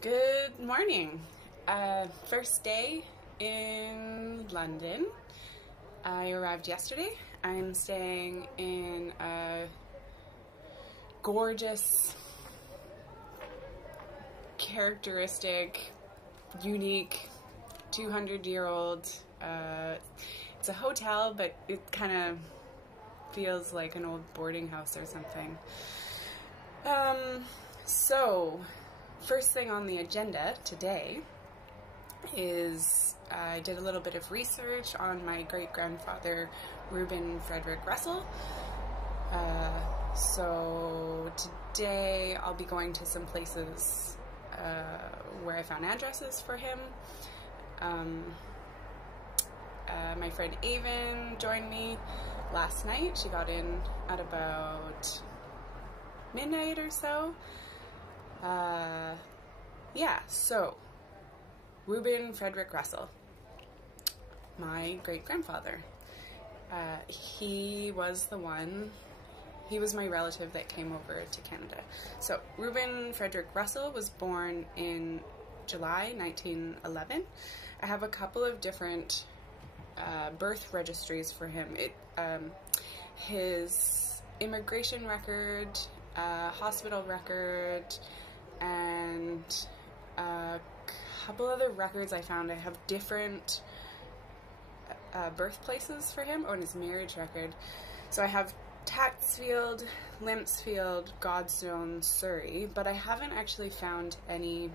Good morning. First day in London. I arrived yesterday. I'm staying in a gorgeous, characteristic, unique 200-year-old. It's a hotel, but it kind of feels like an old boarding house or something. So first thing on the agenda today is I did a little bit of research on my great-grandfather Reuben Russell. So today I'll be going to some places where I found addresses for him. My friend Avon joined me last night. She got in at about midnight or so. Yeah, so Reuben Russell, my great-grandfather. He was my relative that came over to Canada. So Reuben Russell was born in July 1911. I have a couple of different birth registries for him. His immigration record, hospital record, and a couple other records I found. I have different birthplaces for him on his marriage record. So I have Taxfield, Limpsfield, Godstone, Surrey, but I haven't actually found any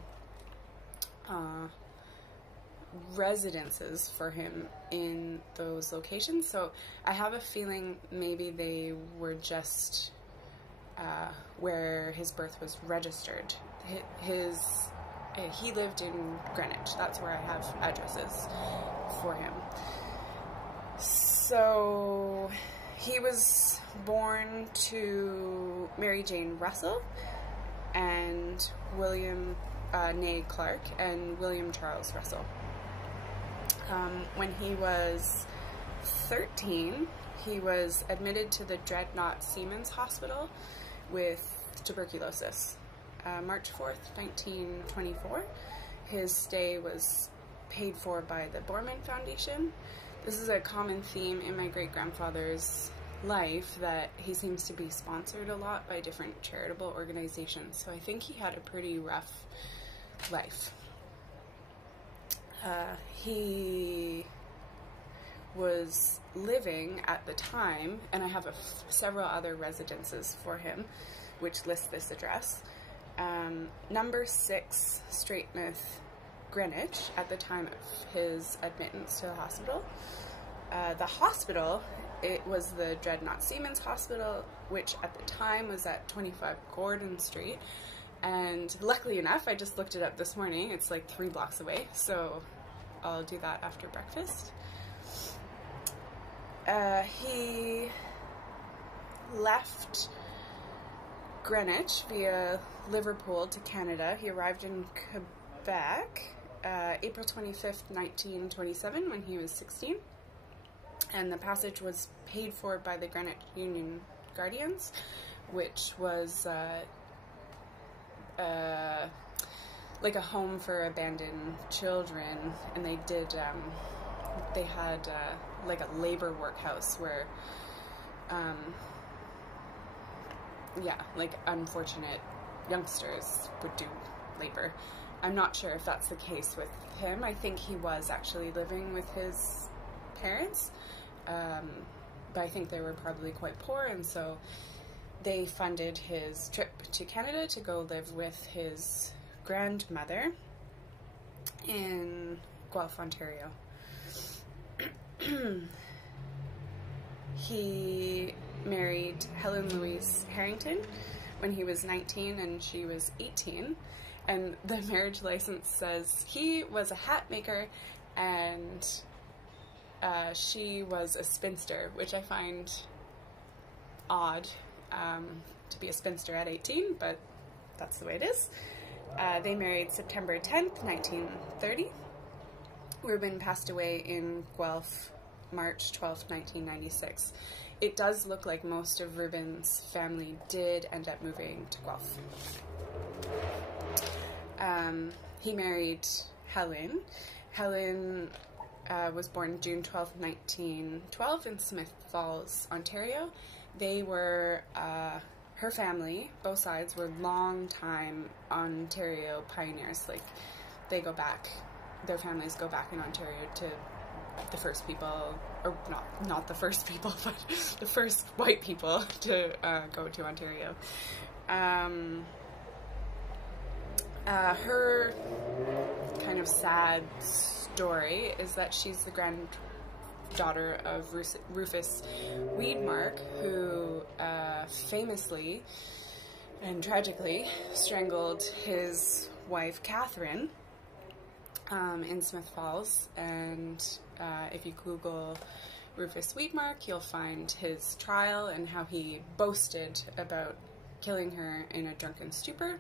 residences for him in those locations. So I have a feeling maybe they were just where his birth was registered. He lived in Greenwich. That's where I have addresses for him. So he was born to Mary Jane Russell and William née Clark and William Charles Russell. When he was 13, he was admitted to the Dreadnought Seamen's Hospital with tuberculosis. March 4th, 1924. His stay was paid for by the Borman Foundation. This is a common theme in my great-grandfather's life, that he seems to be sponsored a lot by different charitable organizations. So I think he had a pretty rough life. He was living at the time, and I have several other residences for him which list this address. Number 6 Straightmouth, Greenwich, at the time of his admittance to the hospital. The hospital, it was the Dreadnought Seamen's Hospital, which at the time was at 25 Gordon Street. And luckily enough, I just looked it up this morning. It's like 3 blocks away, so I'll do that after breakfast. He left Greenwich via Liverpool to Canada. He arrived in Quebec April 25th, 1927, when he was 16. And the passage was paid for by the Greenwich Union Guardians, which was like a home for abandoned children, and they had like a labor workhouse where yeah, like unfortunate youngsters would do labor. I'm not sure if that's the case with him. I think he was actually living with his parents, but I think they were probably quite poor, and so they funded his trip to Canada to go live with his grandmother in Guelph, Ontario. He married Helen Louise Harrington when he was 19 and she was 18, and the marriage license says he was a hat maker and she was a spinster, which I find odd, to be a spinster at 18, but that's the way it is. They married September 10th, 1930. Reuben passed away in Guelph March 12th, 1996. It does look like most of Reuben's family did end up moving to Guelph. he married Helen. Helen was born June 12th, 1912 in Smith Falls, Ontario. They were, her family, both sides, were long-time Ontario pioneers. Like, they go back, their families go back in Ontario to the first people, or not the first people, but the first white people to go to Ontario. Her kind of sad story is that she's the granddaughter of Rufus Weedmark, who famously and tragically strangled his wife Catherine in Smith Falls. And if you Google Rufus Weedmark, you'll find his trial and how he boasted about killing her in a drunken stupor.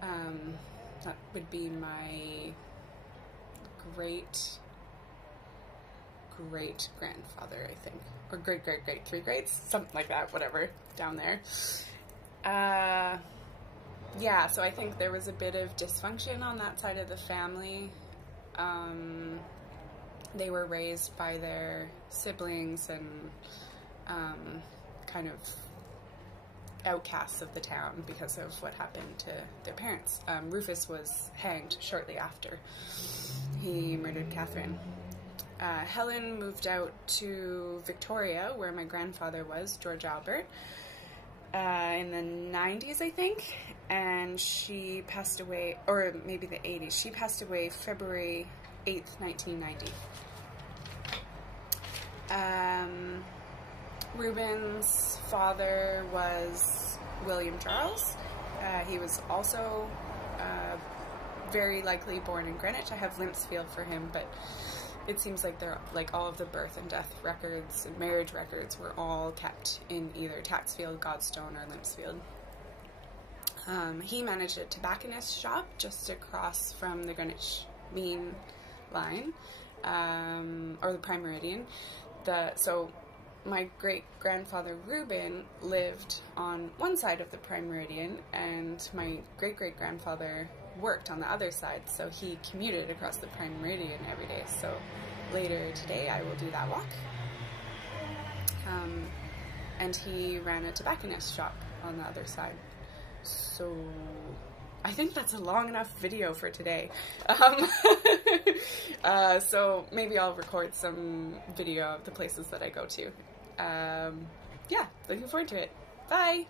That would be my great-grandfather, I think. Or great-great-great, 3 greats? Something like that, whatever, down there. Yeah, so I think there was a bit of dysfunction on that side of the family. They were raised by their siblings and kind of outcasts of the town because of what happened to their parents. Rufus was hanged shortly after he murdered Catherine. Helen moved out to Victoria, where my grandfather was, George Albert, in the 90s, I think, and she passed away, or maybe the 80s. She passed away February 8th, 1990. Reuben's father was William Charles. He was also very likely born in Greenwich. I have Limpsfield for him, but it seems like they're like all of the birth and death records and marriage records were all kept in either Taxfield, Godstone, or Limpsfield. He managed a tobacconist shop just across from the Greenwich Mean Line, or the Prime Meridian. So my great-grandfather Reuben lived on one side of the Prime Meridian, and my great-great-grandfather worked on the other side, so he commuted across the Prime Meridian every day. So later today I will do that walk. And he ran a tobacconist shop on the other side. So I think that's a long enough video for today. So maybe I'll record some video of the places that I go to. Yeah, looking forward to it. Bye!